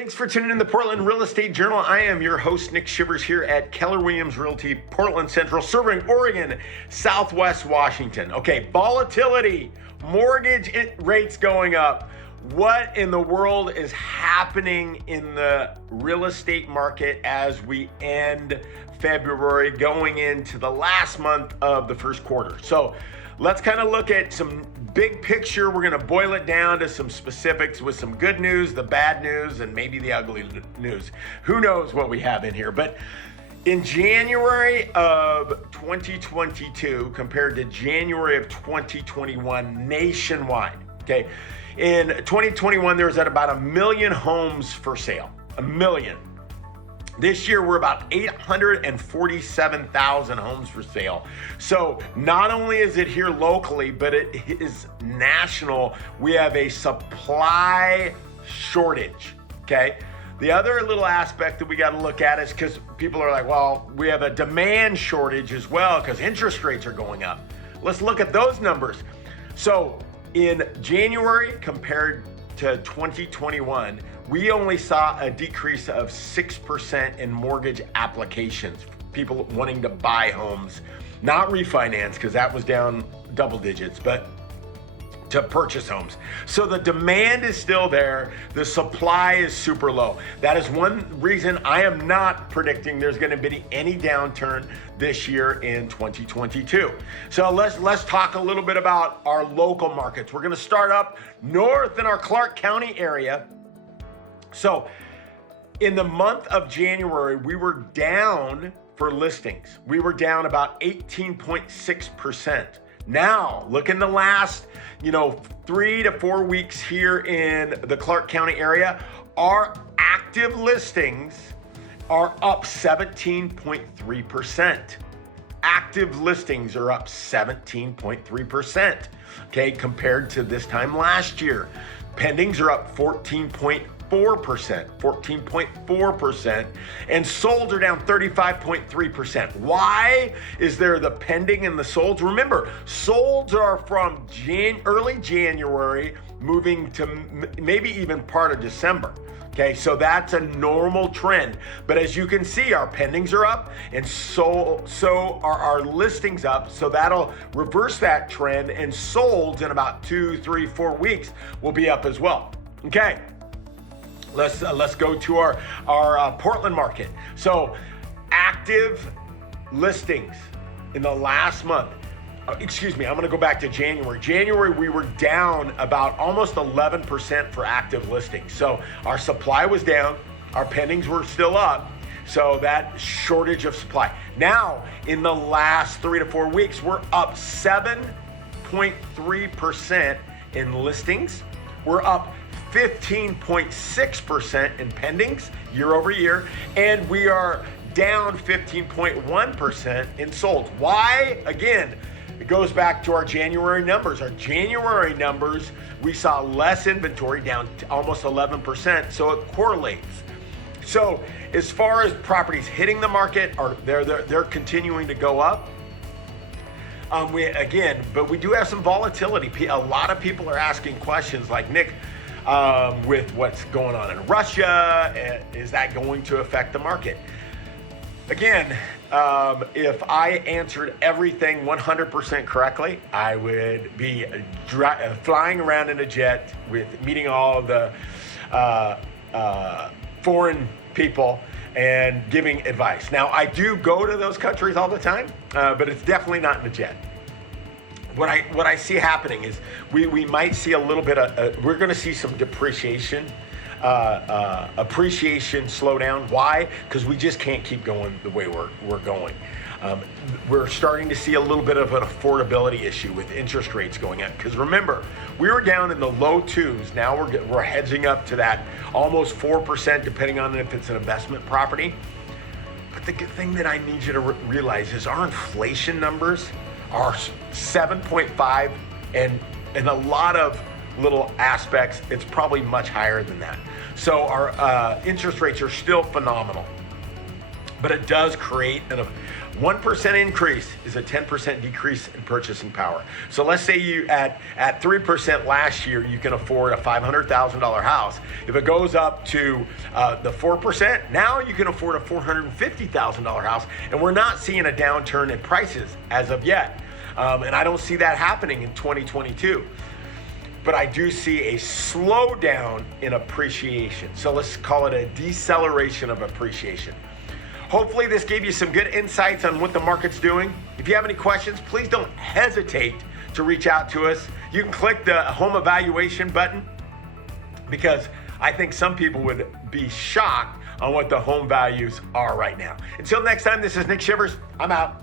Thanks for tuning in the Portland Real Estate Journal. I am your host, Nick Shivers, here at Keller Williams Realty, Portland Central, serving Oregon, Southwest Washington. Okay, volatility, mortgage rates going up. What in the world is happening in the real estate market as we end February, going into the last month of the first quarter? So let's kind of look at some big picture. We're going to boil it down to some specifics with some good news, the bad news, and maybe the ugly news. Who knows what we have in here? But in January of 2022 compared to January of 2021 nationwide, okay, in 2021 there was at about 1 million homes for sale, 1 million. This year, we're about 847,000 homes for sale. So not only is it here locally, but it is national. We have a supply shortage, okay? The other little aspect that we got to look at is because people are like, well, we have a demand shortage as well because interest rates are going up. Let's look at those numbers. So in January compared to 2021, we only saw a decrease of 6% in mortgage applications, people wanting to buy homes, not refinance because that was down double digits, but to purchase homes. So the demand is still there. The supply is super low. That is one reason I am not predicting there's going to be any downturn this year in 2022. So let's talk a little bit about our local markets. We're going to start up north in our Clark County area. So in the month of January, we were down for listings. We were down about 18.6%. Now, look in the last, 3 to 4 weeks here in the Clark County area, our active listings are up 17.3%. Active listings are up 17.3%, okay, compared to this time last year. Pendings are up 14.4%, and solds are down 35.3%. Why is there the pending and the solds? Remember, solds are from early January moving to maybe even part of December. Okay, so that's a normal trend. But as you can see, our pendings are up, and so are our listings up. So that'll reverse that trend, and solds in about 2, 3, 4 weeks will be up as well. Okay. Let's go to our Portland market. So active listings in the last month. I'm going to go back to January. January, we were down about almost 11% for active listings. So our supply was down, our pendings were still up. So that shortage of supply. Now, in the last 3 to 4 weeks, we're up 7.3% in listings. We're up 15.6% in pendings year over year, and we are down 15.1% in solds. Why? Again, it goes back to our January numbers. Our January numbers, we saw less inventory, down to almost 11%, so it correlates. So as far as properties hitting the market, they're continuing to go up. But we do have some volatility. A lot of people are asking questions like, Nick, with what's going on in Russia, is that going to affect the market? Again, if I answered everything 100% correctly, I would be flying around in a jet with meeting all of the foreign people and giving advice. Now, I do go to those countries all the time, but it's definitely not in a jet. What I see happening is we might see a little bit of, we're going to see some depreciation, appreciation slow down. Why? Because we just can't keep going the way we're going. We're starting to see a little bit of an affordability issue with interest rates going up. Because remember, we were down in the low 2s. Now we're hedging up to that almost 4%, depending on if it's an investment property. But the good thing that I need you to realize is our inflation numbers are 7.5, and in a lot of little aspects, it's probably much higher than that. So our interest rates are still phenomenal, but it does create 1% increase is a 10% decrease in purchasing power. So let's say you at 3% last year, you can afford a $500,000 house. If it goes up to the 4%, now you can afford a $450,000 house. And we're not seeing a downturn in prices as of yet. And I don't see that happening in 2022. But I do see a slowdown in appreciation. So let's call it a deceleration of appreciation. Hopefully this gave you some good insights on what the market's doing. If you have any questions, please don't hesitate to reach out to us. You can click the home evaluation button because I think some people would be shocked on what the home values are right now. Until next time, this is Nick Shivers. I'm out.